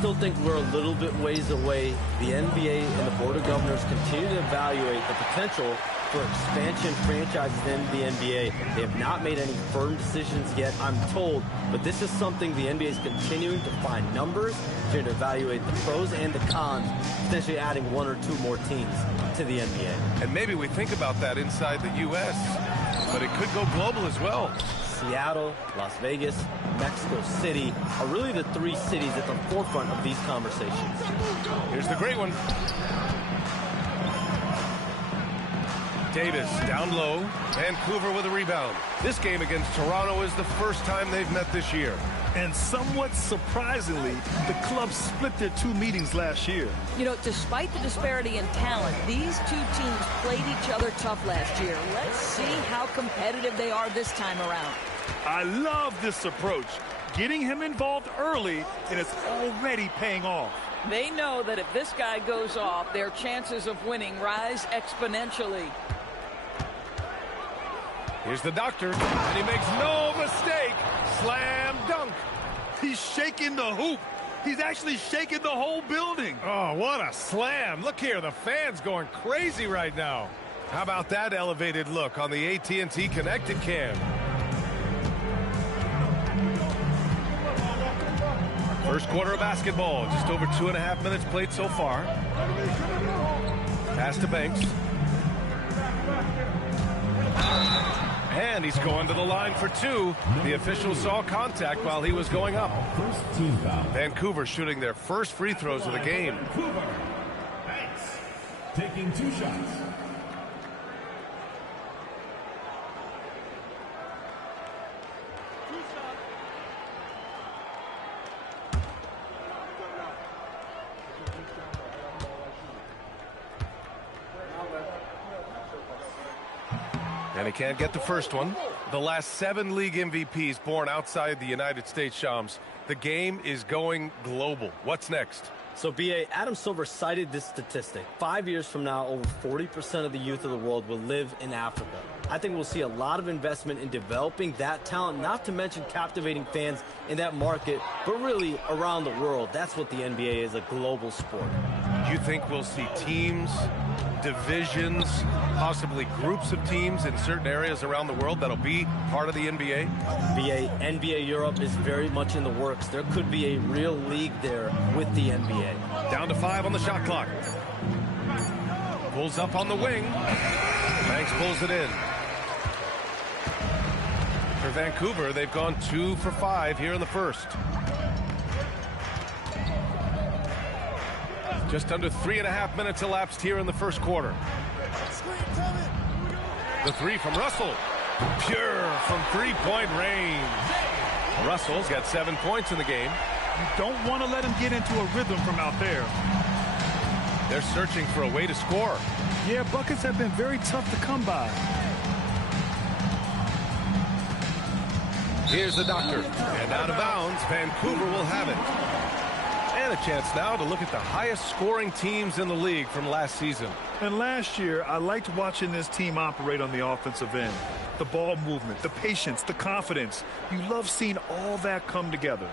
still think we're a little bit ways away. The NBA and the Board of Governors continue to evaluate the potential for expansion franchises in the NBA. They have not made any firm decisions yet, I'm told, but this is something the NBA is continuing to find numbers, to evaluate the pros and the cons, potentially adding one or two more teams to the NBA. And maybe we think about that inside the U.S., but it could go global as well. Seattle, Las Vegas, Mexico City are really the three cities at the forefront of these conversations. Here's the great one. Davis down low. Vancouver with a rebound. This game against Toronto is the first time they've met this year. And somewhat surprisingly, the club split their two meetings last year. You know, despite the disparity in talent, these two teams played each other tough last year. Let's see how competitive they are this time around. I love this approach. Getting him involved early, and it's already paying off. They know that if this guy goes off, their chances of winning rise exponentially. Here's the doctor, and he makes no mistake. Slam dunk. He's shaking the hoop. He's actually shaking the whole building. Oh, what a slam. Look here, the fans going crazy right now. How about that elevated look on the AT&T Connected Cam? First quarter of basketball, just over 2.5 minutes played so far. Pass to Banks. And he's going to the line for two. The official saw contact while he was going up. Vancouver shooting their first free throws of the game. Banks taking 2 shots. And he can't get the first one. The last 7 league MVPs born outside the United States, Shams. The game is going global. What's next? So, B.A., Adam Silver cited this statistic. 5 years from now, over 40% of the youth of the world will live in Africa. I think we'll see a lot of investment in developing that talent, not to mention captivating fans in that market, but really around the world. That's what the NBA is, a global sport. You think we'll see teams, divisions, possibly groups of teams in certain areas around the world that'll be part of the NBA? NBA Europe is very much in the works. There could be a real league there with the NBA. Down to 5 on the shot clock. Pulls up on the wing. Banks pulls it in. For Vancouver, they've gone 2 for 5 here in the first. Just under 3.5 minutes elapsed here in the first quarter. The three from Russell. Pure from three-point range. Russell's got 7 points in the game. You don't want to let him get into a rhythm from out there. They're searching for a way to score. Yeah, buckets have been very tough to come by. Here's the doctor. And out of bounds, Vancouver will have it. And a chance now to look at the highest scoring teams in the league from last season. And last year, I liked watching this team operate on the offensive end. The ball movement, the patience, the confidence. You love seeing all that come together.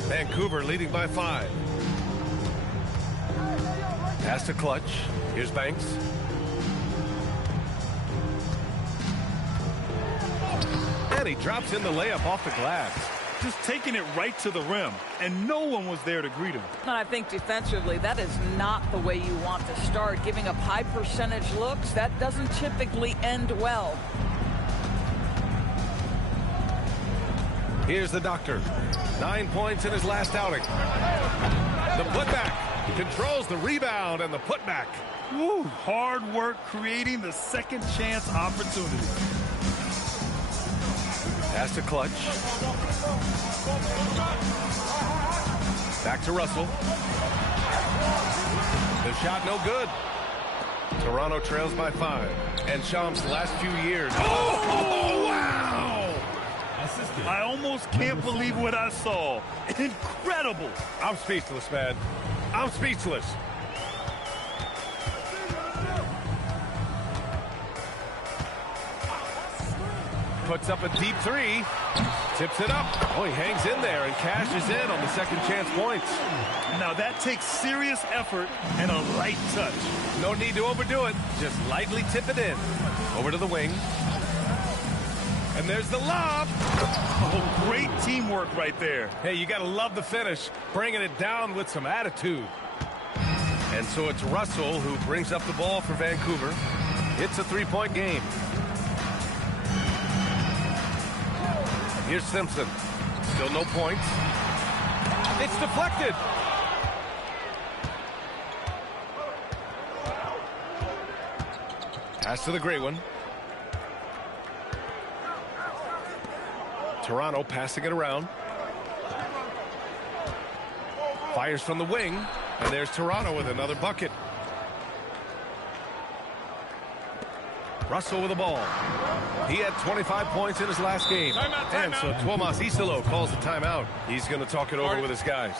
Vancouver leading by 5. Pass to Clutch. Here's Banks. And he drops in the layup off the glass. Just taking it right to the rim, and no one was there to greet him. And I think defensively, that is not the way you want to start. Giving up high percentage looks, that doesn't typically end well. Here's the doctor. 9 points in his last outing. The putback. Controls the rebound and the putback. Woo, hard work creating the second chance opportunity. Pass to Clutch. Back to Russell. The shot no good. Toronto trails by 5. And Shams, the last few years. Oh, wow! I almost can't believe what I saw. Incredible. I'm speechless, man. I'm speechless. Puts up a deep 3. Tips it up. Oh, he hangs in there and cashes in on the second chance points. Now that takes serious effort and a light touch. No need to overdo it. Just lightly tip it in. Over to the wing. And there's the lob. Oh, great teamwork right there. Hey, you got to love the finish. Bringing it down with some attitude. And so it's Russell who brings up the ball for Vancouver. It's a three-point game. Here's Simpson. Still no points. It's deflected. Pass to the great one. Toronto passing it around. Fires from the wing. And there's Toronto with another bucket. Russell with the ball. He had 25 points in his last game. Timeout. And so Tuomas Isalo calls the timeout. He's going to talk it over with his guys.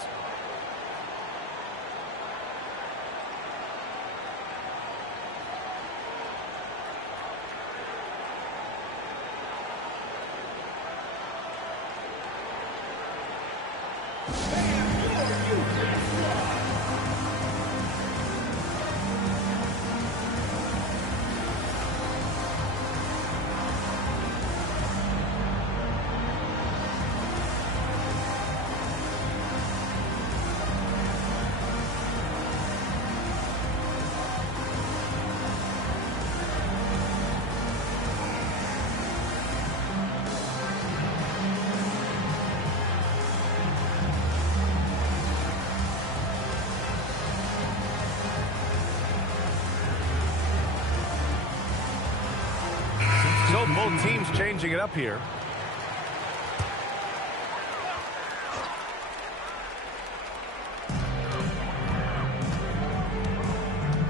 So both teams changing it up here.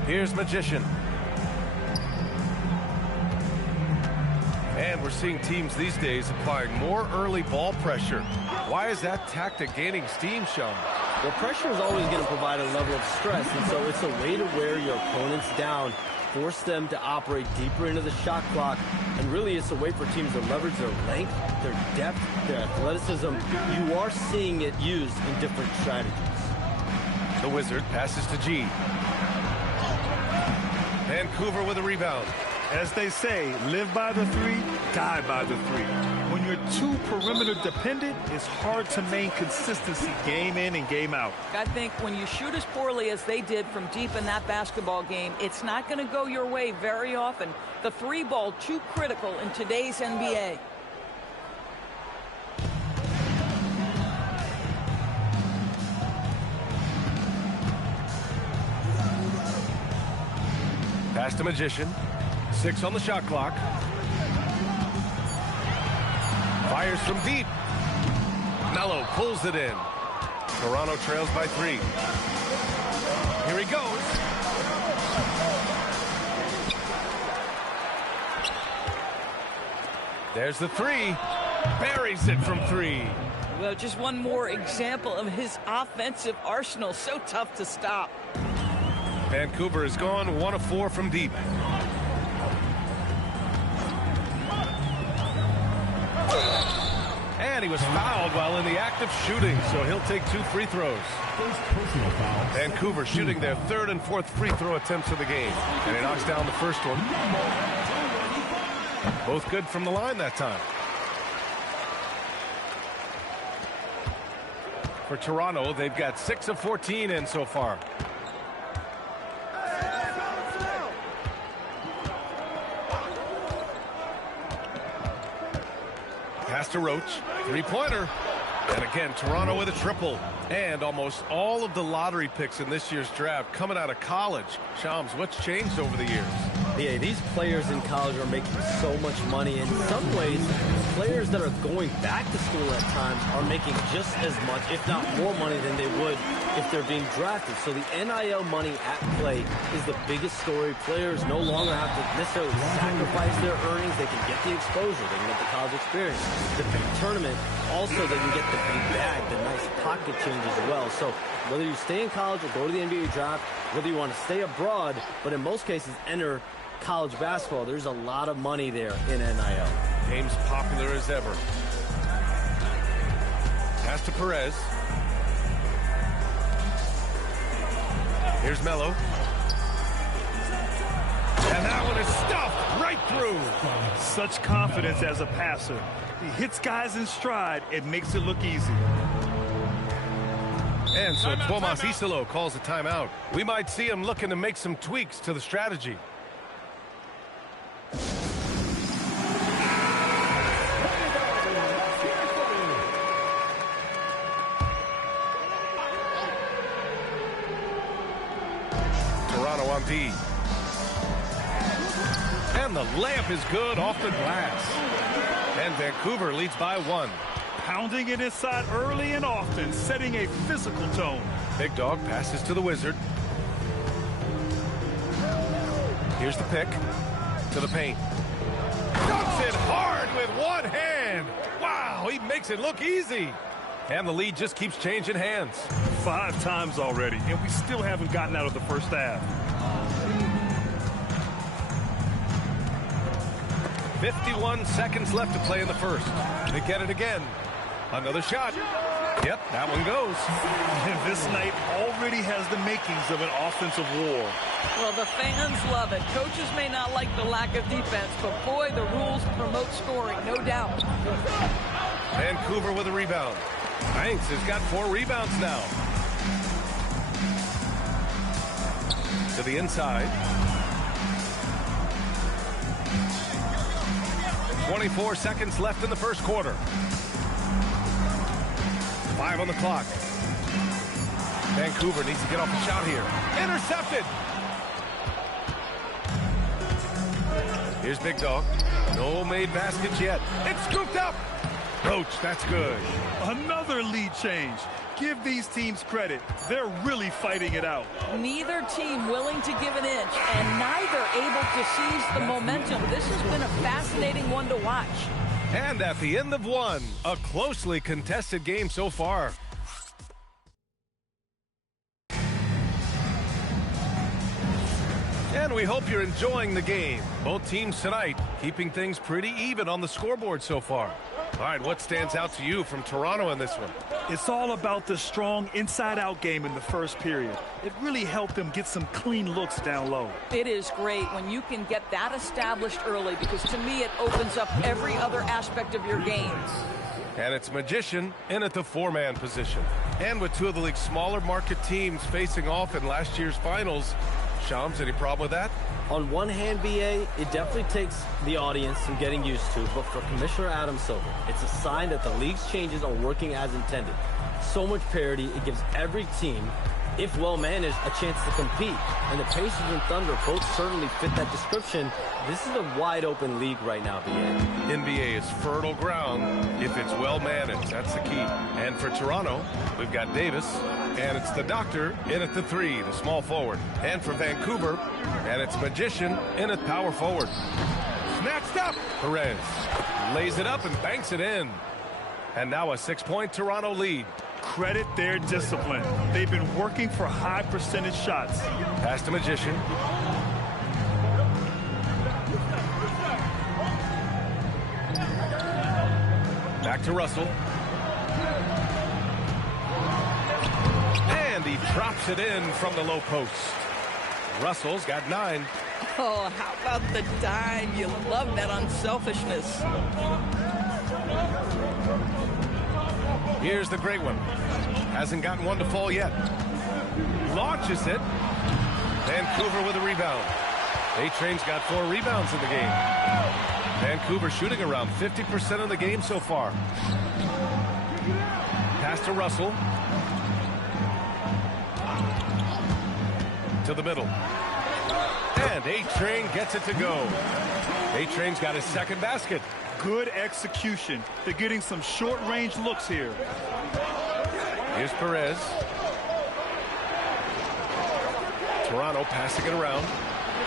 Here's Magician. And we're seeing teams these days applying more early ball pressure. Why is that tactic gaining steam, Sean? Well, pressure is always going to provide a level of stress, and so it's a way to wear your opponents down, force them to operate deeper into the shot clock, and really it's a way for teams to leverage their length, their depth, their athleticism. You are seeing it used in different strategies. The Wizard passes to G. Vancouver with a rebound. As they say, live by the three, die by the three. When you're too perimeter dependent, it's hard to maintain consistency game in and game out. I think when you shoot as poorly as they did from deep in that basketball game, it's not going to go your way very often. The three ball too critical in today's NBA. Pass to Magician. 6 on the shot clock. Fires from deep. Mello pulls it in. Toronto trails by 3. Here he goes. There's the 3. Buries it from 3. Well, just one more example of his offensive arsenal. So tough to stop. Vancouver has gone 1 of 4 from deep. And he was fouled while in the act of shooting, so he'll take 2 free throws. First personal foul. Vancouver shooting their 3rd and 4th free throw attempts of the game. And he knocks down the first one. Both good from the line that time. For Toronto, they've got 6 of 14 in so far. Pass to Roach. 3-pointer. And again, Toronto with a triple. And almost all of the lottery picks in this year's draft coming out of college. Shams, what's changed over the years? Yeah, these players in college are making so much money. In some ways, players that are going back to school at times are making just as much, if not more money than they would if they're being drafted. So the NIL money at play is the biggest story. Players no longer have to necessarily sacrifice their earnings. They can get the exposure. They can get the college experience. The big tournament, also they can get the big bag, the nice pocket change as well. So whether you stay in college or go to the NBA draft, whether you want to stay abroad, but in most cases enter college basketball, there's a lot of money there in NIL. Game's popular as ever. Pass to Perez. Here's Melo. And that one is stuffed right through. Such confidence as a passer. He hits guys in stride. It makes it look easy. And so Tomas Isolo calls a timeout. We might see him looking to make some tweaks to the strategy. Toronto on D. And the layup is good off the glass. And Vancouver leads by 1. Pounding it inside early and often, setting a physical tone. Big Dog passes to the Wizard. Here's the pick. To the paint. Dunks it hard with one hand. Wow, he makes it look easy. And the lead just keeps changing hands. 5 times already, and we still haven't gotten out of the first half. 51 seconds left to play in the first. They get it again. Another shot. Yep, that one goes. And this night already has the makings of an offensive war. Well, the fans love it. Coaches may not like the lack of defense, but boy, the rules promote scoring, no doubt. Vancouver with a rebound. Banks has got 4 rebounds now. To the inside. 24 seconds left in the first quarter. 5 on the clock. Vancouver needs to get off the shot here. Intercepted. Here's Big Dog. No made baskets yet. It's scooped up. Roach, that's good. Another lead change. Give these teams credit. They're really fighting it out. Neither team willing to give an inch, and neither able to seize the momentum. This has been a fascinating one to watch. And at the end of one, a closely contested game so far. And we hope you're enjoying the game. Both teams tonight keeping things pretty even on the scoreboard so far. All right, what stands out to you from Toronto in this one? It's all about the strong inside-out game in the first period. It really helped them get some clean looks down low. It is great when you can get that established early, because to me it opens up every other aspect of your games. And it's Magician in at the 4-man position. And with 2 of the league's smaller market teams facing off in last year's finals, Shams, any problem with that? On one hand, BA, it definitely takes the audience some getting used to, but for Commissioner Adam Silver, it's a sign that the league's changes are working as intended. So much parity, it gives every team, if well managed, a chance to compete. And the Pacers and Thunder both certainly fit that description. This is a wide open league right now, BA. NBA is fertile ground if it's well managed. That's the key. And for Toronto, we've got Davis, and it's the Doctor in at the 3, the small forward. And for Vancouver, and it's Magician in at power forward. Snatched up. Perez lays it up and banks it in. And now a 6-point Toronto lead. Credit their discipline. They've been working for high percentage shots. Pass to Magician. Back to Russell. And he drops it in from the low post. Russell's got 9. Oh, how about the dime? You love that unselfishness. Here's the great one. Hasn't gotten one to fall yet. Launches it. Vancouver with a rebound. A-Train's got 4 rebounds in the game. Vancouver shooting around 50% of the game so far. Pass to Russell. To the middle. And A-Train gets it to go. A-Train's got his second basket. Good execution. They're getting some short-range looks here. Here's Perez. Toronto passing it around.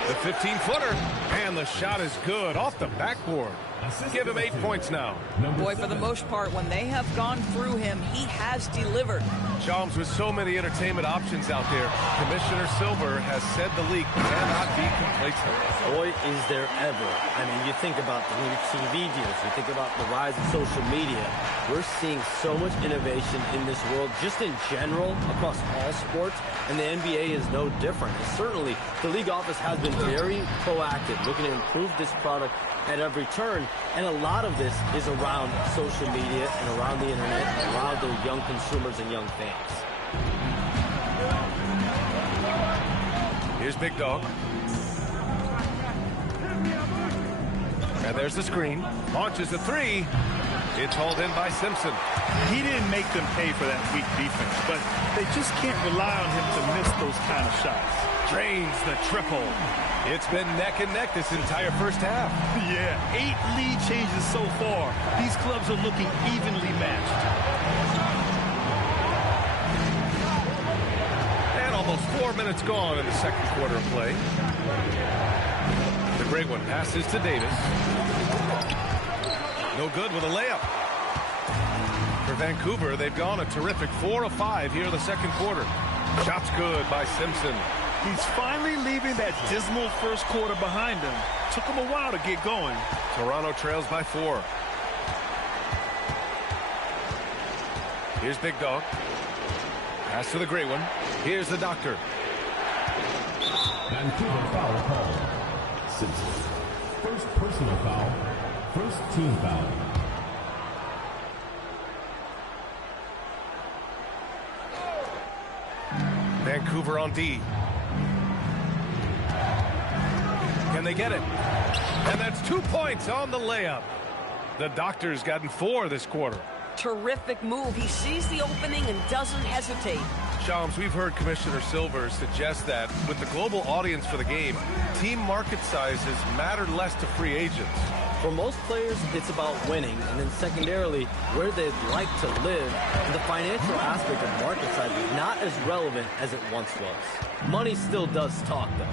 The 15-footer. And the shot is good off the backboard. Give him 8 points now. Boy, for the most part, when they have gone through him, he has delivered. Shams, with so many entertainment options out there, Commissioner Silver has said the league cannot be complacent. Boy, is there ever. I mean, you think about the new TV deals, you think about the rise of social media. We're seeing so much innovation in this world, just in general, across all sports, and the NBA is no different. And certainly, the league office has been very proactive, looking to improve this product at every turn, and a lot of this is around social media and around the internet and around the young consumers and young fans. Here's Big Dog. And there's the screen. Launches the three. It's hauled in by Simpson. He didn't make them pay for that weak defense, but they just can't rely on him to miss those kind of shots. Drains the triple. It's been neck and neck this entire first half. Yeah, 8 lead changes so far. These clubs are looking evenly matched. And almost 4 minutes gone in the second quarter of play. The great one passes to Davis. No good with a layup. For Vancouver, they've gone a terrific 4 of 5 here in the second quarter. Shots good by Simpson. He's finally leaving that dismal first quarter behind him. Took him a while to get going. Toronto trails by 4. Here's Big Dog. Pass to the great one. Here's the doctor. Vancouver foul call. Simpson. First personal foul. First team foul. Vancouver on D. Can they get it? And that's 2 points on the layup. The doctor's gotten 4 this quarter. Terrific move. He sees the opening and doesn't hesitate. Shams, we've heard Commissioner Silver suggest that with the global audience for the game, team market sizes matter less to free agents. For most players, it's about winning, and then secondarily, where they'd like to live. And the financial aspect of market size is not as relevant as it once was. Money still does talk, though.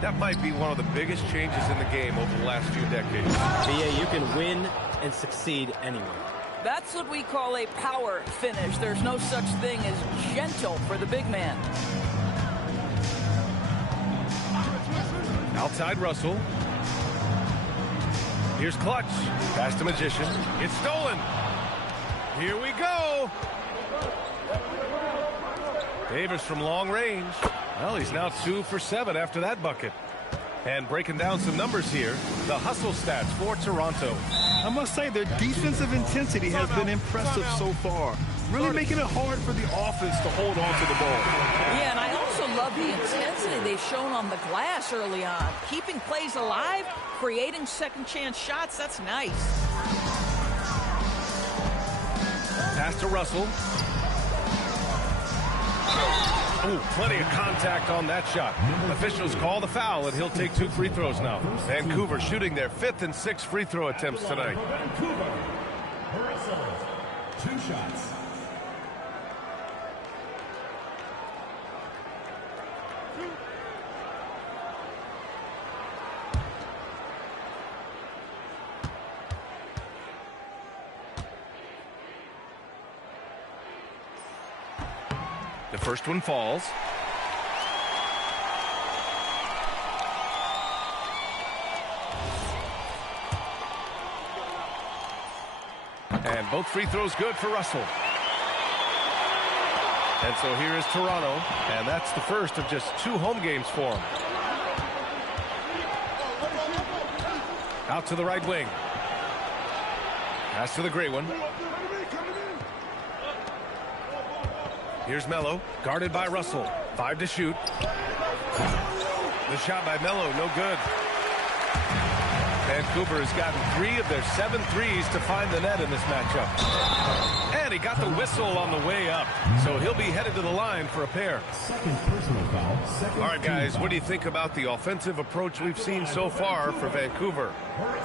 That might be one of the biggest changes in the game over the last few decades. BA, you can win and succeed anywhere. That's what we call a power finish. There's no such thing as gentle for the big man. Outside Russell. Here's Clutch. Pass to Magician. It's stolen. Here we go. Davis from long range. Well, he's now 2 for 7 after that bucket. And breaking down some numbers here, the hustle stats for Toronto. I must say, their defensive intensity has been impressive so far. Really making it hard for the offense to hold on to the ball. Yeah, and I also love the intensity they've shown on the glass early on. Keeping plays alive, creating second chance shots, that's nice. Pass to Russell. Ooh, plenty of contact on that shot. Officials call the foul, and he'll take 2 free throws now. Vancouver shooting their 5th and 6th free throw attempts tonight. Vancouver. Russell. 2 shots. The first one falls. And both free throws good for Russell. And so here is Toronto, and that's the first of just 2 home games for him. Out to the right wing. Pass to the great one. Here's Melo, guarded by Russell. 5 to shoot. The shot by Melo, no good. Vancouver has gotten 3 of their 7 threes to find the net in this matchup. And he got the whistle on the way up, so he'll be headed to the line for a pair. Second personal foul. Second. All right, guys, what do you think about the offensive approach we've seen so far for Vancouver?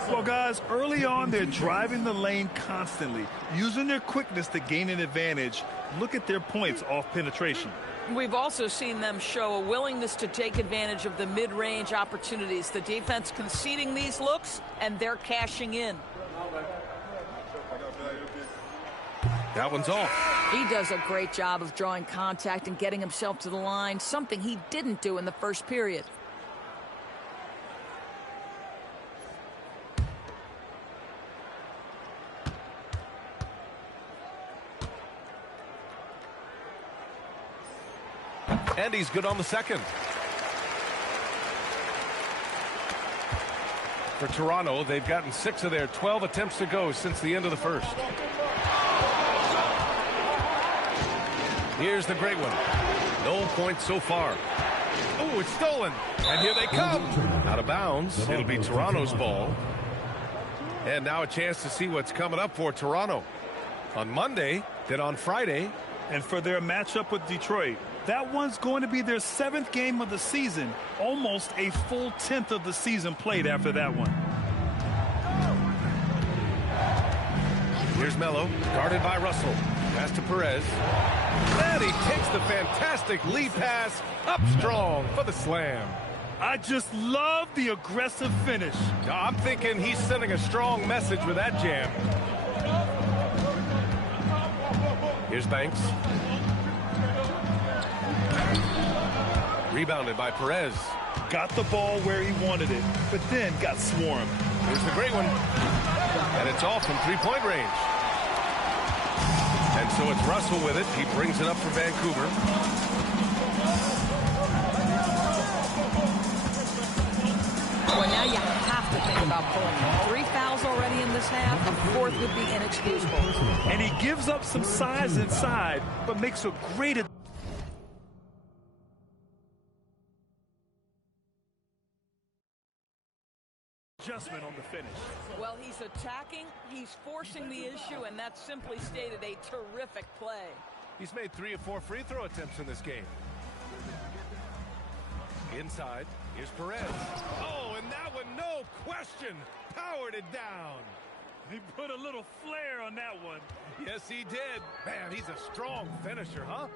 Well, guys, early on, they're driving the lane constantly, using their quickness to gain an advantage. Look at their points off penetration. We've also seen them show a willingness to take advantage of the mid-range opportunities. The defense conceding these looks, and they're cashing in. That one's off. He does a great job of drawing contact and getting himself to the line, something he didn't do in the first period. And he's good on the second. For Toronto, they've gotten 6 of their 12 attempts to go since the end of the first. Here's the great one. No points so far. Oh, it's stolen. And here they come. Out of bounds. It'll be Toronto's ball. And now a chance to see what's coming up for Toronto. On Monday, then on Friday. And for their matchup with Detroit, that one's going to be their 7th game of the season. Almost a full 10th of the season played after that one. Here's Melo, guarded by Russell. Pass to Perez. And he takes the fantastic lead pass up strong for the slam. I just love the aggressive finish. I'm thinking he's sending a strong message with that jam. Here's Banks. Rebounded by Perez. Got the ball where he wanted it, but then got swarmed. Here's the great one. And it's off from three-point range. And so it's Russell with it. He brings it up for Vancouver. Well, now you have to think about pulling him. 3 fouls already in this half. A 4th would be inexcusable. And he gives up some size inside, but makes a great adjustment on the finish. Well, he's attacking, he's forcing the issue, and that's simply stated a terrific play. He's made 3 or 4 free throw attempts in this game. Inside, here's Perez. Oh, and that one, no question, powered it down. He put a little flair on that one. Yes, he did. Man, he's a strong finisher, huh?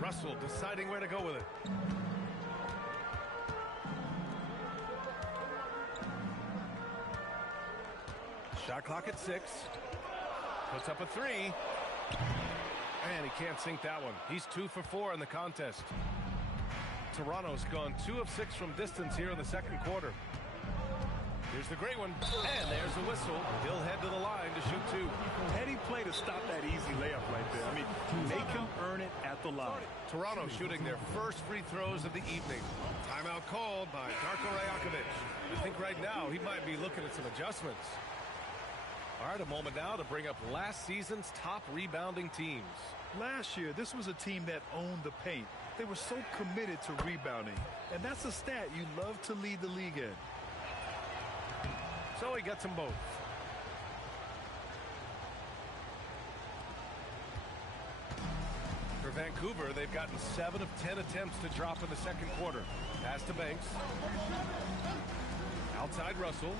Russell deciding where to go with it. Shot clock at 6. Puts up a 3. And he can't sink that one. He's 2 for 4 in the contest. Toronto's gone 2 of 6 from distance here in the second quarter. Here's the great one. And there's a whistle. He'll head to the line to shoot 2. Heady play to stop that easy layup right there. I mean, make him earn it at the line. Toronto shooting their first free throws of the evening. Timeout called by Darko Rajakovic. I think right now he might be looking at some adjustments. All right, a moment now to bring up last season's top rebounding teams. Last year, this was a team that owned the paint. They were so committed to rebounding. And that's a stat you love to lead the league in. So he gets them both. For Vancouver, they've gotten 7 of 10 attempts to drop in the second quarter. Pass to Banks. Outside Russell.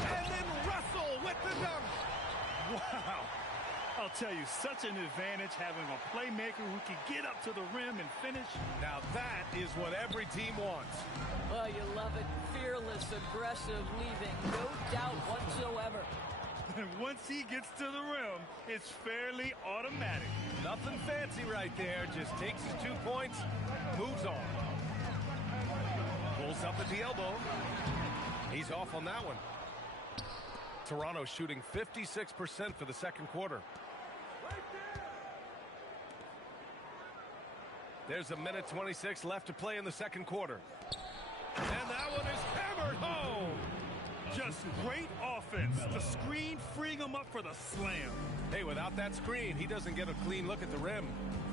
And then Russell with the dunk. Wow. I'll tell you, such an advantage having a playmaker who can get up to the rim and finish. Now that is what every team wants. Well, you love it. Fearless, aggressive, leaving no doubt whatsoever. And once he gets to the rim, it's fairly automatic. Nothing fancy right there. Just takes his 2 points, moves on. Pulls up at the elbow. He's off on that one. Toronto shooting 56% for the second quarter. There's a minute 26 left to play in the second quarter. And that one is hammered home. Just great offense. The screen freeing him up for the slam. Hey, without that screen, he doesn't get a clean look at the rim.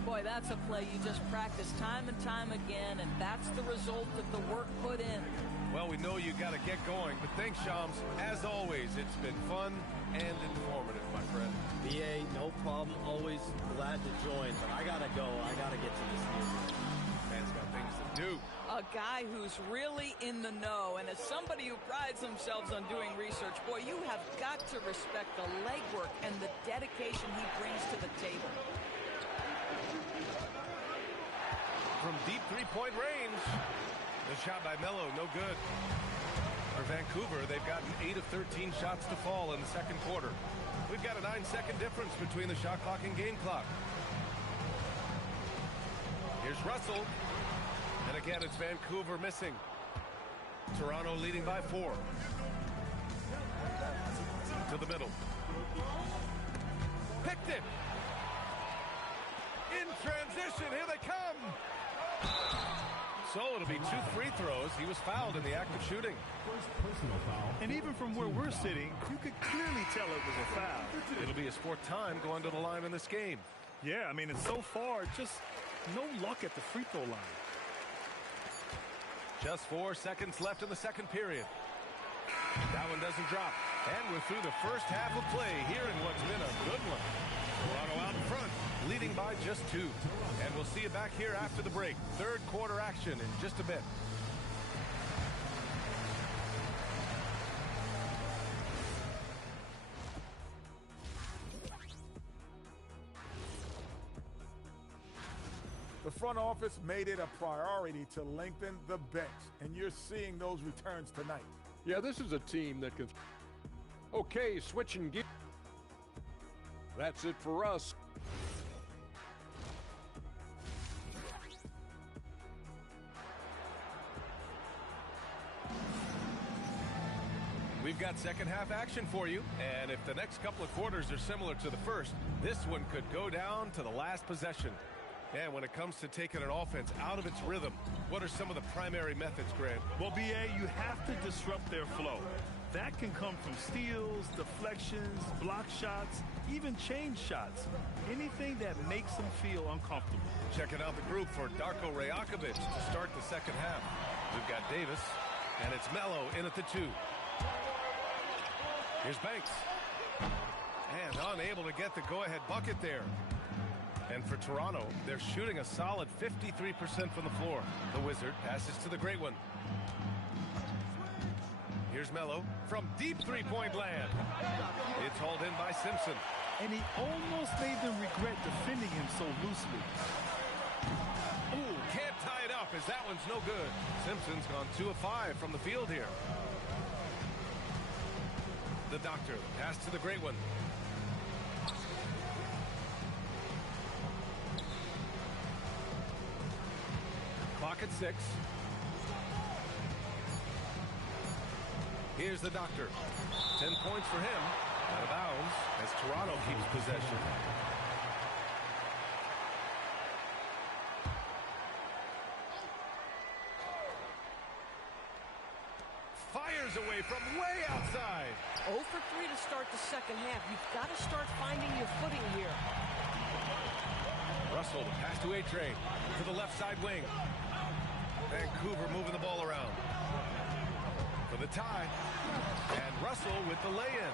Boy, that's a play you just practice time and time again, and that's the result of the work put in. Well, we know you got to get going, but thanks, Shams. As always, it's been fun and informative, my friend. BA, no problem. Always glad to join, but I got to go. I got to get to this music. Man's got things to do. A guy who's really in the know, and as somebody who prides themselves on doing research, boy, you have got to respect the legwork and the dedication he brings to the table. From deep three-point range. The shot by Melo, no good. For Vancouver, they've gotten 8 of 13 shots to fall in the second quarter. We've got a 9-second difference between the shot clock and game clock. Here's Russell. And again, it's Vancouver missing. Toronto leading by 4. To the middle. Picked it. In transition, here they come. So it'll be 2 free throws. He was fouled in the act of shooting. First personal foul. And even from where we're sitting, you could clearly tell it was a foul. It'll be his 4th time going to the line in this game. Yeah, I mean, it's so far, just no luck at the free throw line. Just 4 seconds left in the second period. That one doesn't drop. And we're through the first half of play here in what's been a good one. Toronto out in front, leading by just 2. And we'll see you back here after the break. Third quarter action in just a bit. The front office made it a priority to lengthen the bench, and you're seeing those returns tonight. Yeah, this is a team that can... Okay, switching gears. That's it for us. We've got second half action for you, and if the next couple of quarters are similar to the first, this one could go down to the last possession. And when it comes to taking an offense out of its rhythm, what are some of the primary methods, Grant? Well, BA, you have to disrupt their flow. That can come from steals, deflections, block shots, even change shots. Anything that makes them feel uncomfortable. Checking out the group for Darko Rajakovic to start the second half. We've got Davis, and it's Melo in at the 2. Here's Banks. And unable to get the go-ahead bucket there. And for Toronto, they're shooting a solid 53% from the floor. The Wizard passes to the great one. Here's Melo from deep three-point land. It's hauled in by Simpson. And he almost made them regret defending him so loosely. Ooh, can't tie it up as that one's no good. Simpson's gone 2 of 5 from the field here. The Doctor, pass to the great one. Clock at 6. Here's the Doctor. 10 points for him. Out of bounds as Toronto keeps possession. Fires away from way outside. 0 for 3 to start the second half. You've got to start finding your footing here. Russell, pass to A-Train to the left side wing. Vancouver moving the ball around. For the tie. And Russell with the lay-in.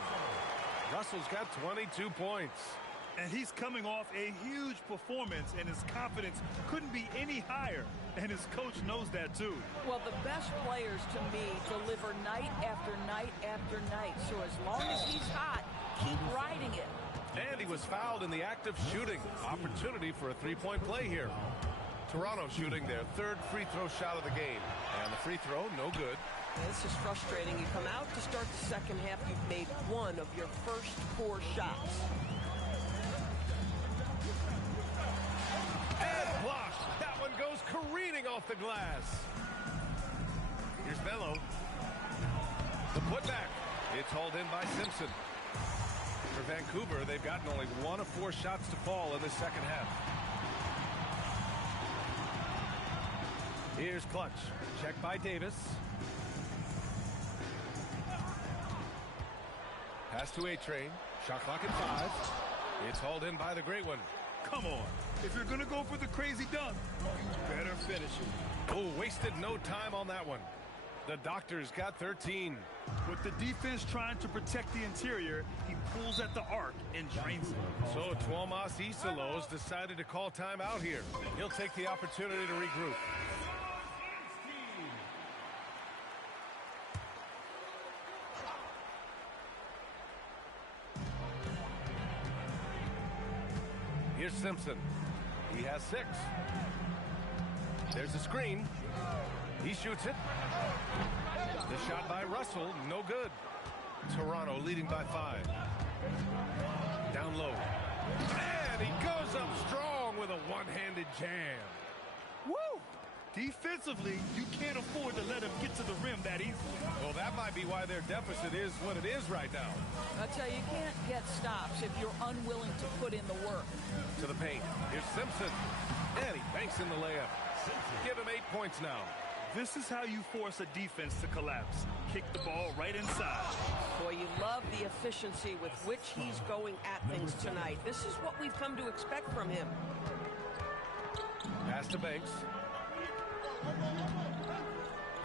Russell's got 22 points. And he's coming off a huge performance, and his confidence couldn't be any higher. And his coach knows that, too. Well, the best players, to me, deliver night after night after night. So as long as he's hot, keep riding it. And he was fouled in the act of shooting. Opportunity for a three-point play here. Toronto shooting their 3rd free throw shot of the game. And the free throw, no good. This is frustrating. You come out to start the second half, you've made 1 of your first 4 shots. And blocked. That one goes careening off the glass. Here's Melo. The putback. It's hauled in by Simpson. For Vancouver, they've gotten only 1 of 4 shots to fall in the second half. Here's Clutch. Check by Davis. Pass to A-Train. Shot clock at 5. It's hauled in by the great one. Come on. If you're going to go for the crazy dunk, you better finish it. Oh, wasted no time on that one. The Doctor's got 13. With the defense trying to protect the interior, he pulls at the arc and drains it. So Tuomas Isalos decided to call timeout here. He'll take the opportunity to regroup. Here's Simpson. He has 6. There's a screen. He shoots it. The shot by Russell, no good. Toronto leading by 5. Down low. And he goes up strong with a one-handed jam. Woo! Defensively, you can't afford to let him get to the rim that easily. Well, that might be why their deficit is what it is right now. I tell you, you can't get stops if you're unwilling to put in the work. To the paint. Here's Simpson. And he banks in the layup. Give him 8 points now. This is how you force a defense to collapse. Kick the ball right inside. Boy, you love the efficiency with which he's going at things tonight. This is what we've come to expect from him. Pass to Banks.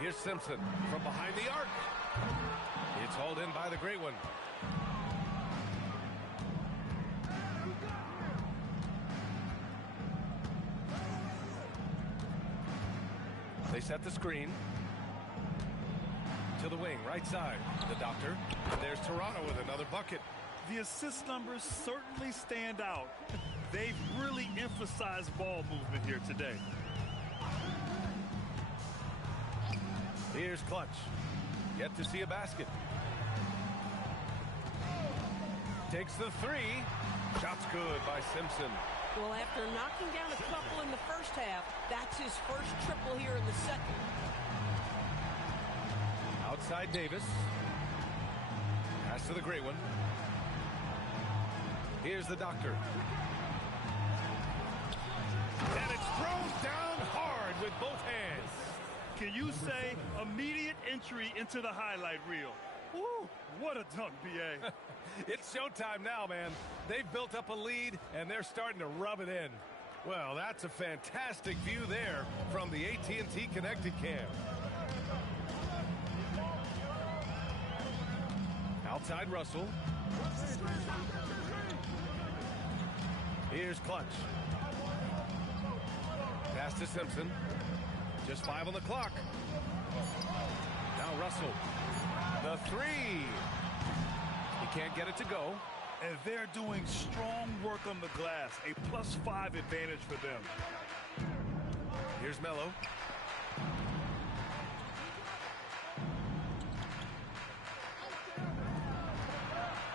Here's Simpson from behind the arc. It's hauled in by the great one. They set the screen. To the wing, right side. The doctor. And there's Toronto with another bucket. The assist numbers certainly stand out. They've really emphasized ball movement here today. Here's Clutch. Yet to see a basket. Takes the 3. Shot's good by Simpson. Well, after knocking down a couple in the first half, that's his first triple here in the second. Outside Davis. Pass to the great one. Here's the doctor. And it's thrown down hard with both hands. Can you say immediate entry into the highlight reel? Woo, what a dunk, B.A. It's showtime now, man. They've built up a lead, and they're starting to rub it in. Well, that's a fantastic view there from the AT&T Connected Cam. Outside Russell. Here's Clutch. Pass to Simpson. Just 5 on the clock. Now Russell. The 3. He can't get it to go. And they're doing strong work on the glass. A +5 advantage for them. Here's Melo.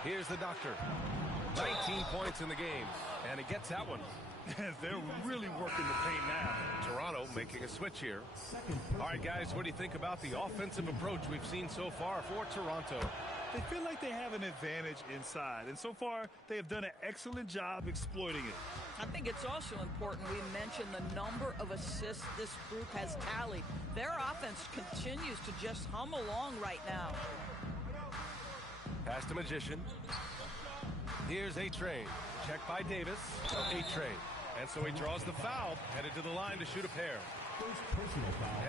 Here's the doctor. 19 points in the game. And he gets that one. They're really working the paint now. Toronto making a switch here. All right, guys, what do you think about the offensive approach we've seen so far for Toronto? They feel like they have an advantage inside, and so far they have done an excellent job exploiting it. I think it's also important we mention the number of assists this group has tallied. Their offense continues to just hum along right now. Pass to Magician. Here's A-Train. Checked by Davis. A-Train. And so he draws the foul, headed to the line to shoot a pair.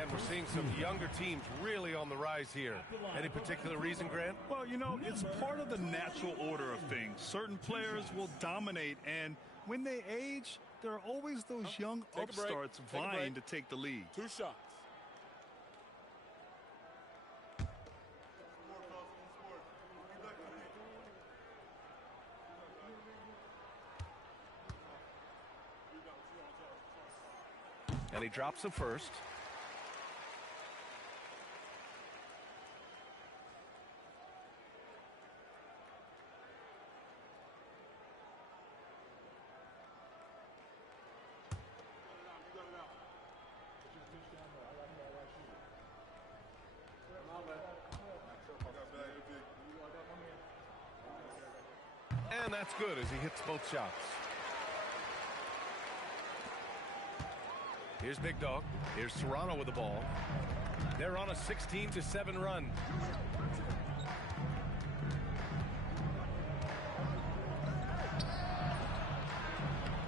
And we're seeing some younger teams really on the rise here. Any particular reason, Grant? Well, you know, it's part of the natural order of things. Certain players will dominate, and when they age, there are always those young upstarts vying to take the lead. 2 shots. And he drops the first. And that's good as he hits both shots. Here's Big Dog. Here's Toronto with the ball. They're on a 16-7 run.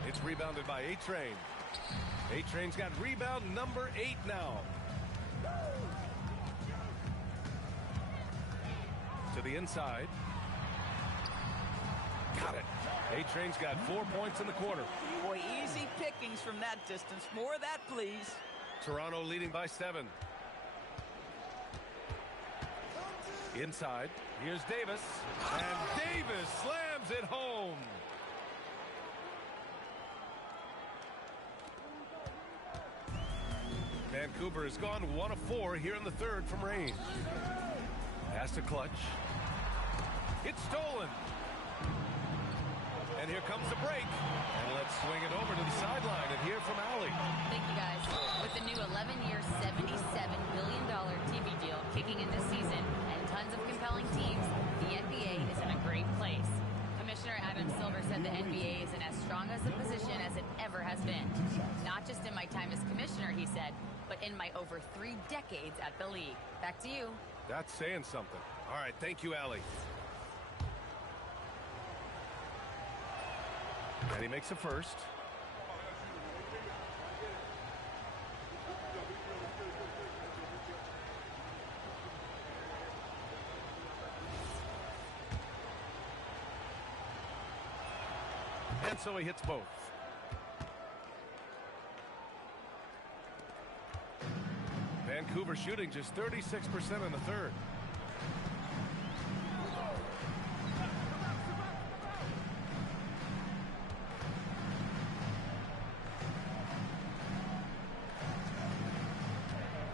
It's rebounded by A-Train. A-Train's got rebound number 8 now. To the inside. Got it. A-Train's got 4 points in the quarter. Boy, easy pickings from that distance. More of that, please. Toronto leading by 7. Inside. Here's Davis. And Davis slams it home. Vancouver has gone 1 of 4 here in the third from range. Pass to Clutch. It's stolen. And here comes the break. And let's swing it over to the sideline and hear from Allie. Thank you, guys. With the new 11-year, $77 billion TV deal kicking in this season and tons of compelling teams, the NBA is in a great place. Commissioner Adam Silver said the NBA is in as strong as a position as it ever has been. Not just in my time as commissioner, he said, but in my over 3 decades at the league. Back to you. That's saying something. All right, thank you, Allie. And he makes a first. And so he hits both. Vancouver shooting just 36% in the third.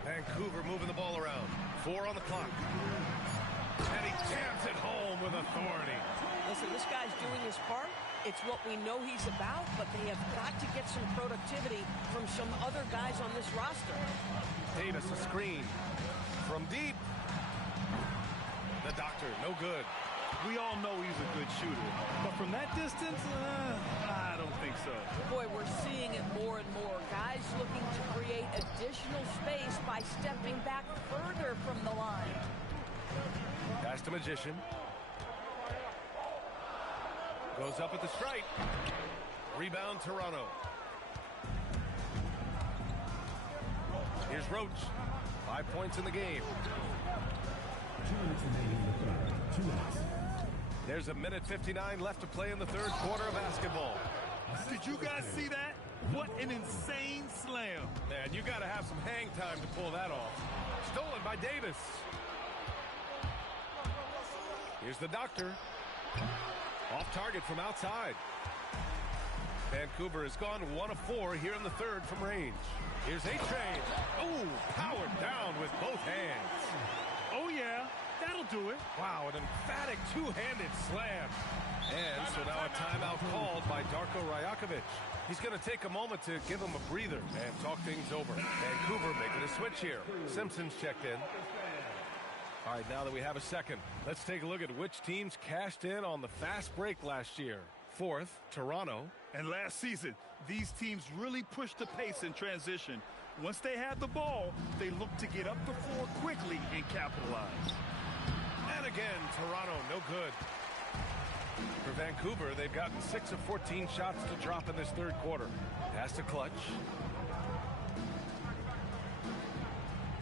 Vancouver moving the ball around. 4 on the clock. And he jams it home with authority. Listen, this guy's doing his part. It's what we know he's about, but they have got to get some productivity from some other guys on this roster. Davis a screen from deep. The doctor, no good. We all know he's a good shooter, but from that distance, I don't think so. Boy, we're seeing it more and more. Guys looking to create additional space by stepping back further from the line. Pass to Magician. Goes up at the stripe. Rebound, Toronto. Here's Roach. 5 points in the game. 2 minutes remaining in the third. 2 minutes. There's a minute 59 left to play in the third quarter of basketball. Did you guys see that? What an insane slam. Man, you got to have some hang time to pull that off. Stolen by Davis. Here's the doctor. Off target from outside. Vancouver has gone 1 of 4 here in the third from range. Here's A-Train. Oh, powered down with both hands. Oh, yeah. That'll do it. Wow, an emphatic two-handed slam. And so now a timeout called by Darko Rajakovic. He's going to take a moment to give him a breather and talk things over. Vancouver making a switch here. Simpson's checked in. All right, now that we have a second, let's take a look at which teams cashed in on the fast break last year. Fourth, Toronto. And last season, these teams really pushed the pace in transition. Once they had the ball, they looked to get up the floor quickly and capitalize. And again, Toronto, no good. For Vancouver, they've gotten 6 of 14 shots to drop in this third quarter. Pass to Clutch.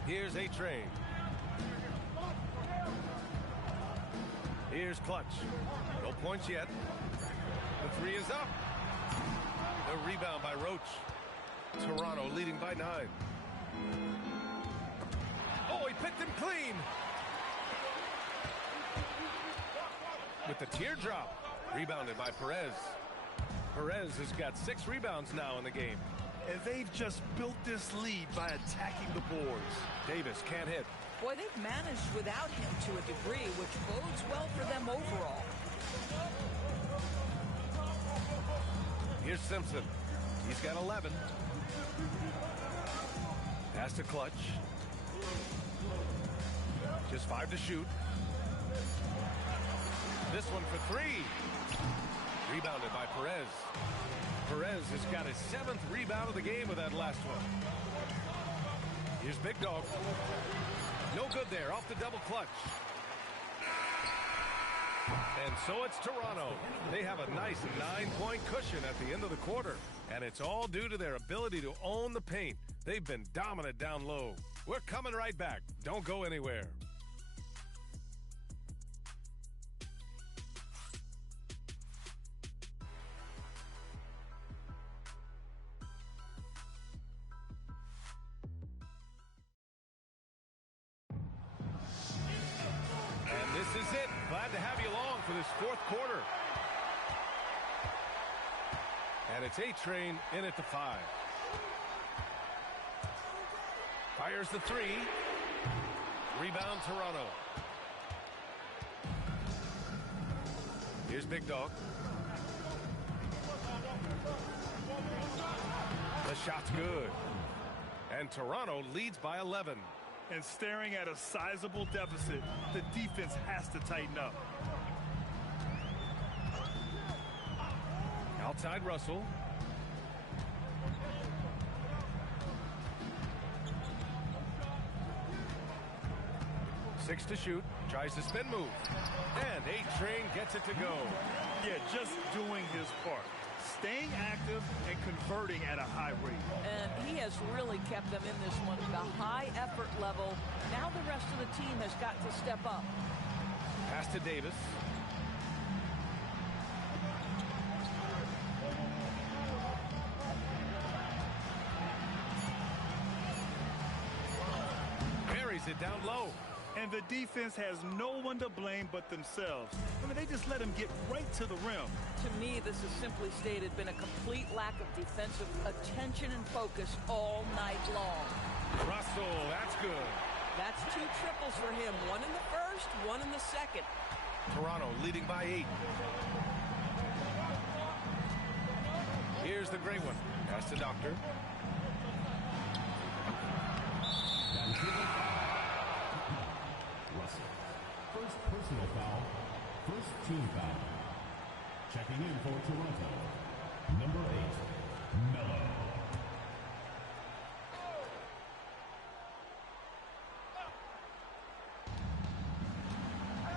Here's A-Train. Here's Clutch. No points yet. The 3 is up. The rebound by Roach. Toronto leading by 9. Oh, he picked him clean. With the teardrop. Rebounded by Perez. Perez has got 6 rebounds now in the game. And they've just built this lead by attacking the boards. Davis can't hit. Boy, they've managed without him to a degree, which bodes well for them overall. Here's Simpson. He's got 11. Pass to Clutch. Just 5 to shoot. This one for 3. Rebounded by Perez. Perez has got his 7th rebound of the game with that last one. Here's Big Dog. No good there, off the double clutch. And so it's Toronto. They have a nice 9-point cushion at the end of the quarter. And it's all due to their ability to own the paint. They've been dominant down low. We're coming right back. Don't go anywhere. This is it. Glad to have you along for this fourth quarter. And it's A-Train in at the 5. Fires the three. Rebound, Toronto. Here's Big Dog. The shot's good. And Toronto leads by 11. And staring at a sizable deficit, the defense has to tighten up. Outside Russell. Six to shoot. Tries to spin move. And A-Train gets it to go. Yeah, just doing his part. Staying active and converting at a high rate. And he has really kept them in this one. The high effort level. Now the rest of the team has got to step up. Pass to Davis. Buries it down low. And the defense has no one to blame but themselves. I mean, they just let him get right to the rim. To me, this has simply stated been a complete lack of defensive attention and focus all night long. Russell, that's good. That's 2 triples for him. 1 in the first, 1 in the second. Toronto leading by 8. Here's the great one. Pass to Doctor. Russell. First personal foul. First team foul. Checking in for Toronto. Number 8, Melo.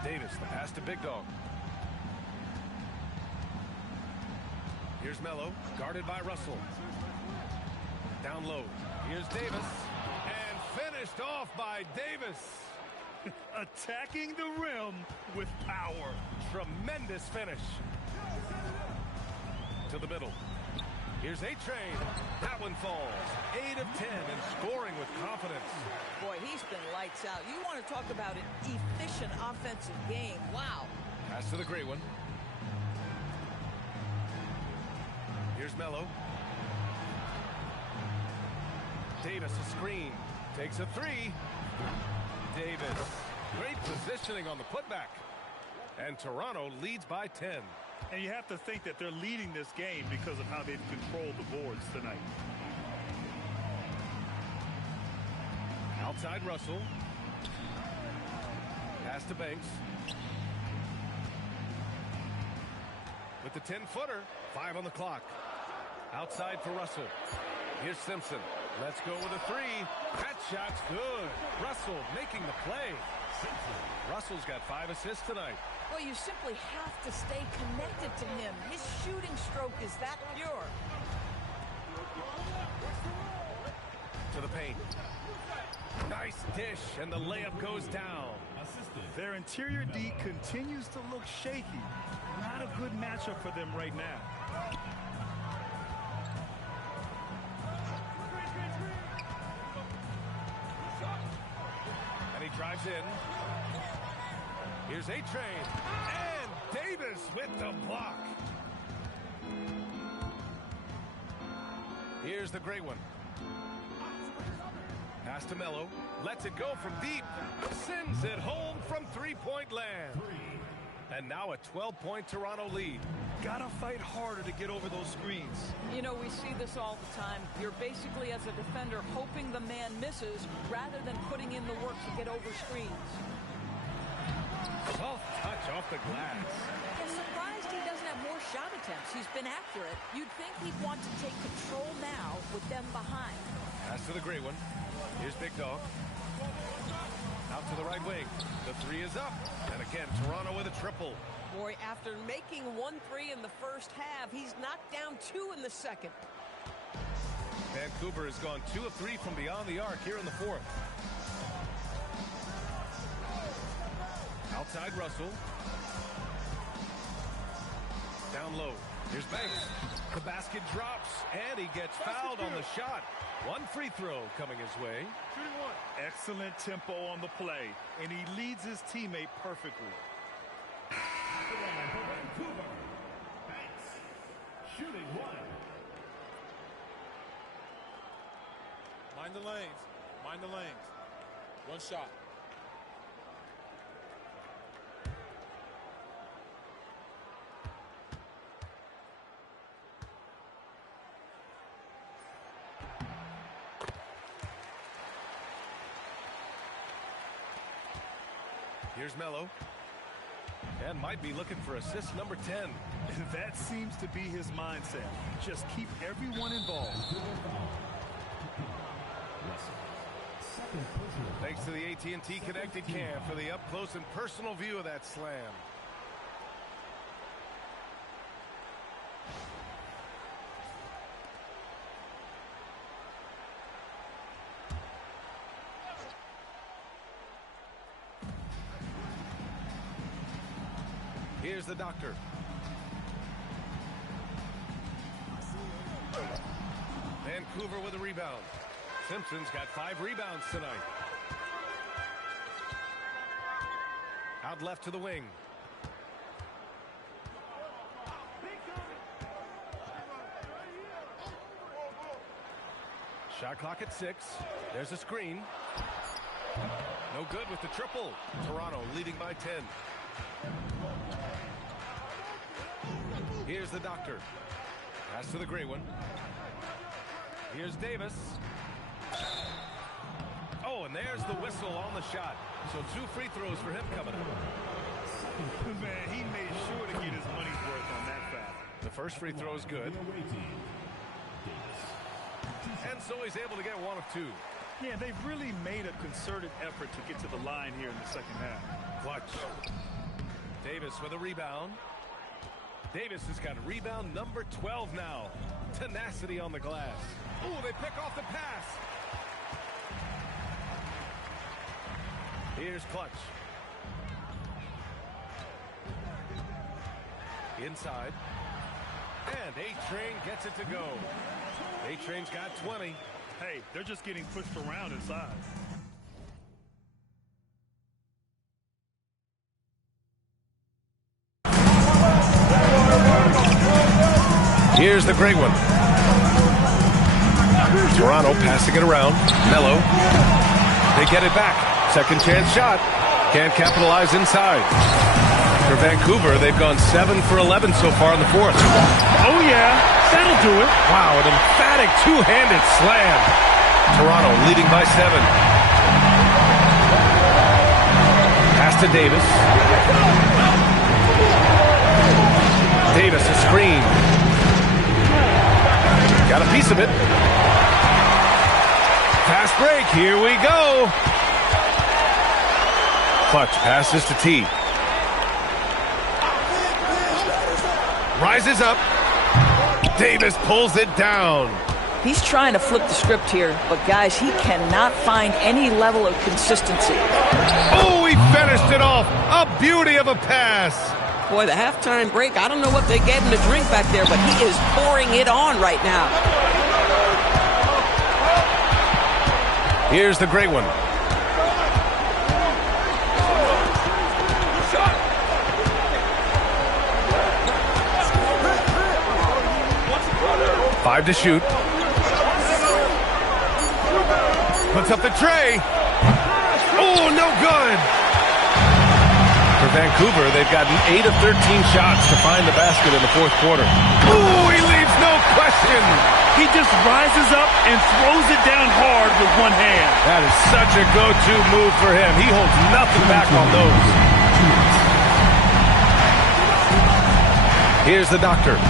Davis, the pass to Big Dog. Here's Melo, guarded by Russell. Down low. Here's Davis. And finished off by Davis. Attacking the rim with power. Tremendous finish. To the middle. Here's A-Train. That one falls. 8 of 10 and scoring with confidence. Boy, he's been lights out. You want to talk about an efficient offensive game. Wow. Pass to the great one. Here's Melo. Davis a screen. Takes a 3. Davis. Great positioning on the putback. And Toronto leads by 10. And you have to think that they're leading this game because of how they've controlled the boards tonight. Outside Russell. Pass to Banks. With the 10-footer. 5 on the clock. Outside for Russell. Here's Simpson. Let's go with a 3. That shot's good. Russell making the play. Russell's got 5 assists tonight. Well, you simply have to stay connected to him. His shooting stroke is that pure. To the paint. Nice dish, and the layup goes down. Their interior D continues to look shaky. Not a good matchup for them right now. And he drives in. Here's A-Train. And Davis with the block. Here's the great one. Pass to Melo. Lets it go from deep. Sends it home from three-point land. And now a 12-point Toronto lead. Gotta fight harder to get over those screens. You know, we see this all the time. You're basically, as a defender, hoping the man misses rather than putting in the work to get over screens. Soft touch off the glass. I'm surprised he doesn't have more shot attempts. He's been accurate. You'd think he'd want to take control now with them behind. Pass to the great one. Here's Big Dog. Out to the right wing. The 3 is up. And again, Toronto with a triple. Boy, after making 1 3 in the first half, he's knocked down 2 in the second. Vancouver has gone 2 of 3 from beyond the arc here in the fourth. Outside Russell. Down low. Here's Banks. The basket drops, and he gets fouled on the shot. 1 free throw coming his way. Excellent tempo on the play, and he leads his teammate perfectly. Vancouver. Banks. Shooting 1. Mind the lanes. Find the lanes. One shot. Here's Melo. And might be looking for assist number 10. That seems to be his mindset. Just keep everyone involved. Thanks to the AT&T Connected Cam for the up-close and personal view of that slam. Here's the doctor. Vancouver with a rebound. Simpson's got 5 rebounds tonight. Out left to the wing. Shot clock at 6. There's a screen. No good with the triple. Toronto leading by 10. Here's the doctor. Pass to the gray one. Here's Davis. Oh, and there's the whistle on the shot. So 2 free throws for him coming up. Man, he made sure to get his money's worth on that foul. The first free throw is good. And so he's able to get 1 of 2. Yeah, they've really made a concerted effort to get to the line here in the second half. Clutch. Davis with a rebound. Davis has got rebound number 12 now. Tenacity on the glass. Oh, they pick off the pass. Here's Clutch. Inside. And A-Train gets it to go. A-Train's got 20. Hey, they're just getting pushed around inside. Here's the great one. Toronto passing it around. Melo. They get it back. Second chance shot. Can't capitalize inside. For Vancouver, they've gone 7 for 11 so far in the fourth. Oh, yeah. That'll do it. Wow, an emphatic two-handed slam. Toronto leading by 7. Pass to Davis. Davis, a screen. Got a piece of it. Fast break. Here we go. Clutch passes to T. Rises up. Davis pulls it down. He's trying to flip the script here, but guys, he cannot find any level of consistency. Oh, he finished it off. A beauty of a pass. Boy, the halftime break, I don't know what they gave him to drink back there, but he is pouring it on right now. Here's the great one. Five to shoot. Puts up the tray. Oh, no good. For Vancouver, they've gotten 8 of 13 shots to find the basket in the fourth quarter. Oh, he leaves no question. He just rises up and throws it down hard with one hand. That is such a go-to move for him. He holds nothing back on those. Here's the doctor.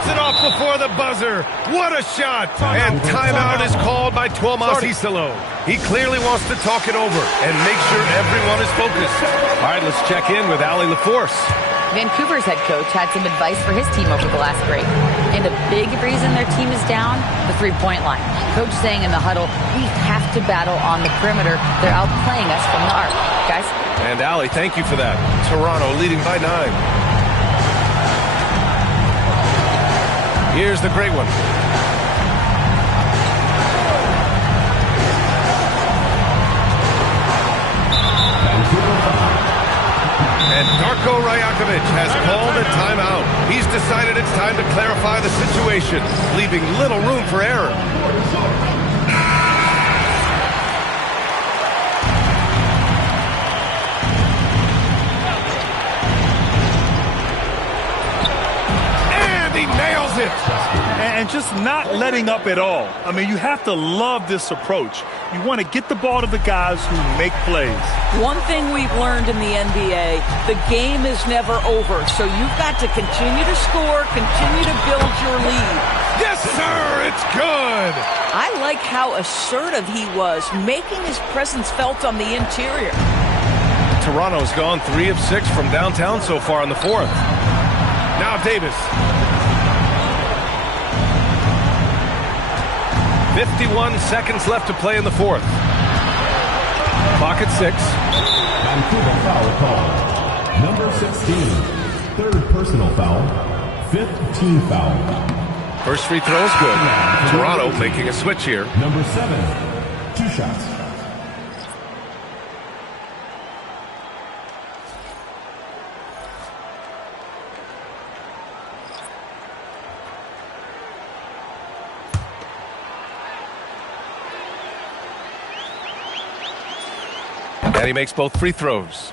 It off before the buzzer. What a shot. And timeout is called by Tuomas Isalo. He clearly wants to talk it over and make sure everyone is focused. All right, let's check in with Ali LaForce. Vancouver's head coach had some advice for his team over the last break. And a big reason their team is down, the three-point line. Coach saying in the huddle, we have to battle on the perimeter. They're outplaying us from the arc. Guys? And Ali, thank you for that. Toronto leading by 9. Here's the great one. And Darko Rajakovic has called a timeout. He's decided it's time to clarify the situation, leaving little room for error. And he nails it. And just not letting up at all. I mean, you have to love this approach. You want to get the ball to the guys who make plays. One thing we've learned in the NBA, the game is never over. So you've got to continue to score, continue to build your lead. Yes, sir, it's good. I like how assertive he was, making his presence felt on the interior. Toronto's gone 3 of 6 from downtown so far in the fourth. Now Davis. 51 seconds left to play in the fourth. Clock at 6. Vancouver foul call. Number 16. Third personal foul. Fifth team foul. First free throw is good. Toronto making a switch here. Number 7. 2 shots. And he makes both free throws.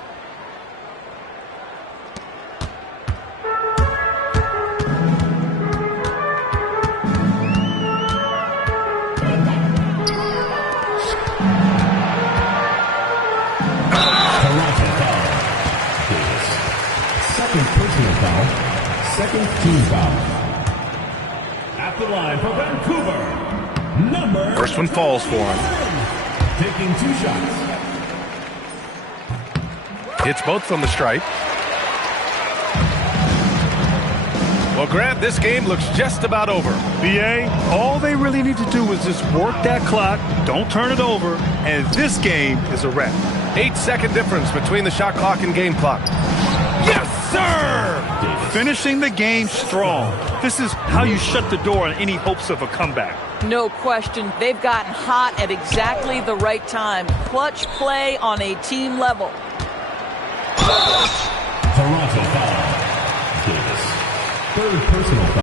Second personal foul. Second team foul. At the line for Vancouver, number... First one falls for him. Taking 2 shots. Hits both from the stripe. Well, Grant, this game looks just about over. BA, all they really need to do is just work that clock, don't turn it over, and this game is a wrap. 8-second difference between the shot clock and game clock. Yes, sir! Finishing the game strong. This is how you shut the door on any hopes of a comeback. No question, they've gotten hot at exactly the right time. Clutch play on a team level. Toronto foul. Davis. Third personal foul.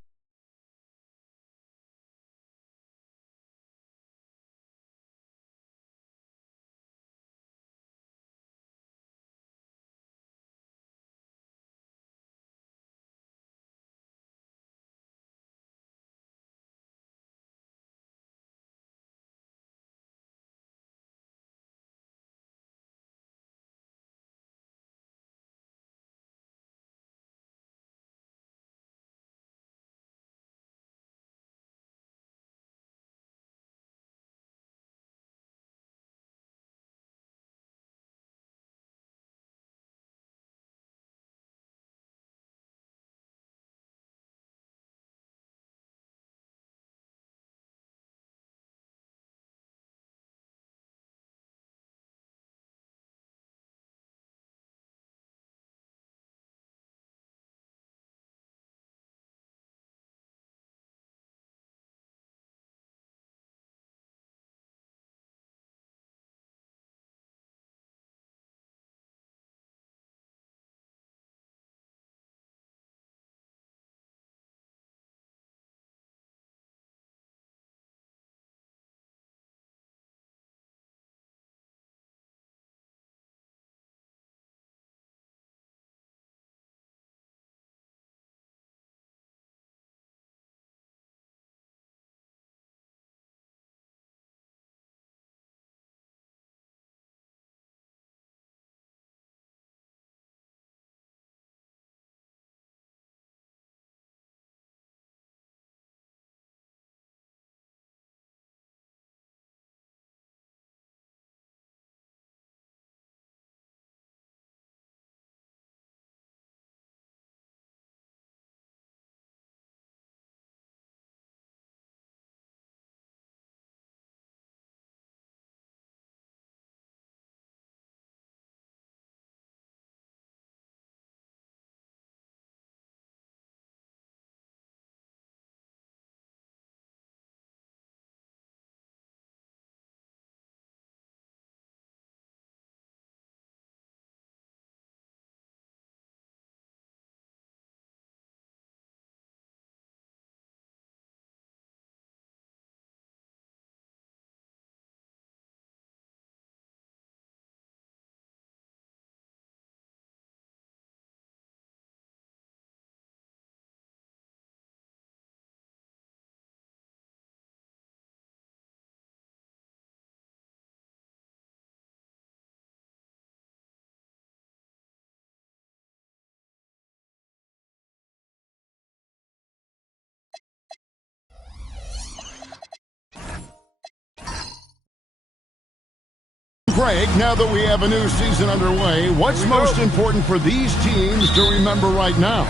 Greg, now that we have a new season underway, what's most important for these teams to remember right now?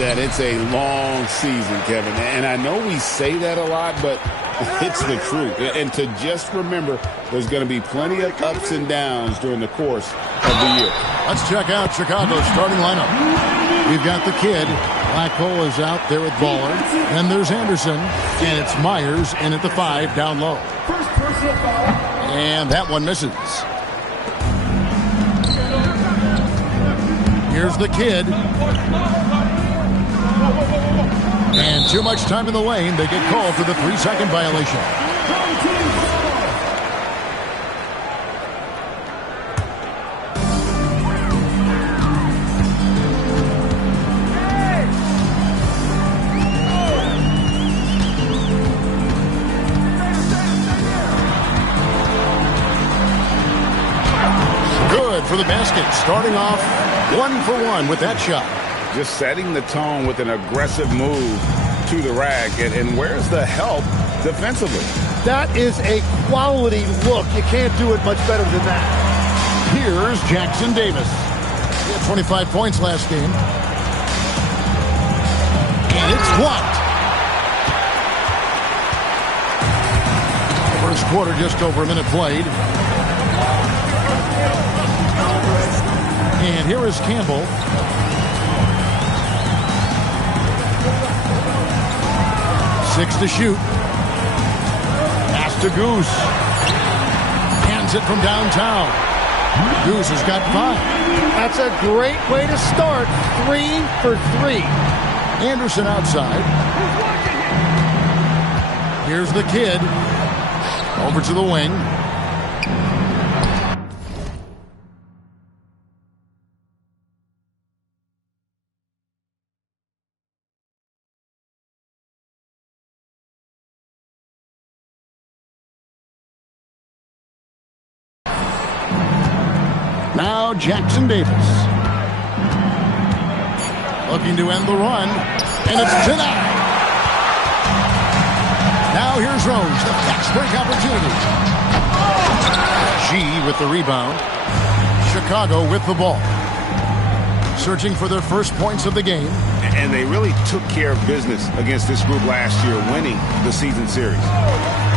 That it's a long season, Kevin. And I know we say that a lot, but it's the truth. And to just remember, there's going to be plenty of ups and downs during the course of the year. Let's check out Chicago's starting lineup. We've got the kid. Blackhole is out there with Baller. Then there's Anderson. And it's Myers in at the 5 down low. First personal foul. And that one misses. Here's the kid. And too much time in the lane. They get called for the 3-second violation. Good for the basket. Starting off 1 for 1 with that shot. Just setting the tone with an aggressive move to the rack. And where's the help defensively? That is a quality look. You can't do it much better than that. Here's Jackson Davis. He had 25 points last game. And it's blocked. First quarter, just over a minute played. And here is Campbell. Six to shoot. Pass to Goose. Hands it from downtown. Goose has got 5. That's a great way to start. 3 for 3. Anderson outside. Here's the kid. Over to the wing. Now Jackson Davis. Looking to end the run. And it's denied. Now here's Rose. The fast break opportunity. G with the rebound. Chicago with the ball. Searching for their first points of the game. And they really took care of business against this group last year, winning the season series.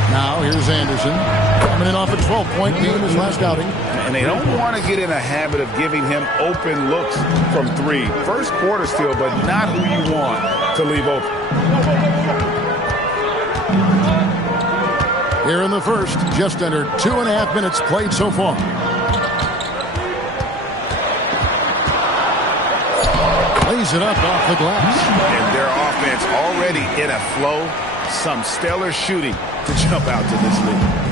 Now here's Anderson. Coming in off a 12-point game his last outing. And they don't want to get in a habit of giving him open looks from 3. First quarter still, but not who you want to leave open. Here in the first, just under 2.5 minutes played so far. Lays it up off the glass. And their offense already in a flow. Some stellar shooting to jump out to this lead.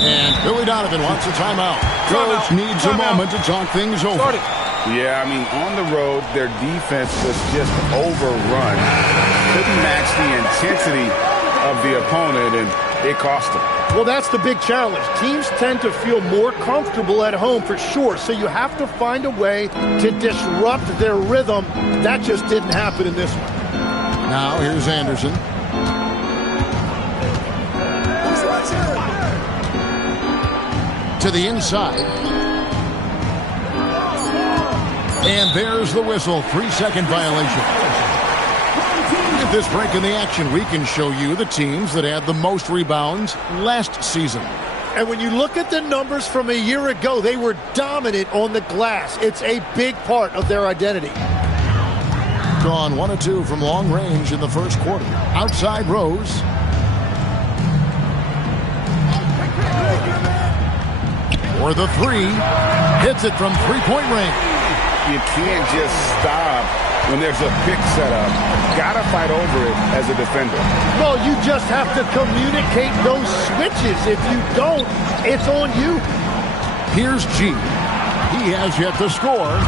And Billy Donovan wants a timeout. Coach needs a moment to talk things over. Yeah, I mean, on the road, their defense was just overrun. Couldn't match the intensity of the opponent, and it cost them. Well, that's the big challenge. Teams tend to feel more comfortable at home for sure, so you have to find a way to disrupt their rhythm. That just didn't happen in this one. Now here's Anderson. To the inside. And there's the whistle. 3-second violation. At this break in the action, we can show you the teams that had the most rebounds last season. And when you look at the numbers from a year ago, they were dominant on the glass. It's a big part of their identity. Drawn 1 of 2 from long range in the first quarter. Outside Rose. For the 3. Hits it from 3-point range. You can't just stop when there's a pick set up. Gotta fight over it as a defender. Well, you just have to communicate those switches. If you don't, it's on you. Here's G. He has yet to score.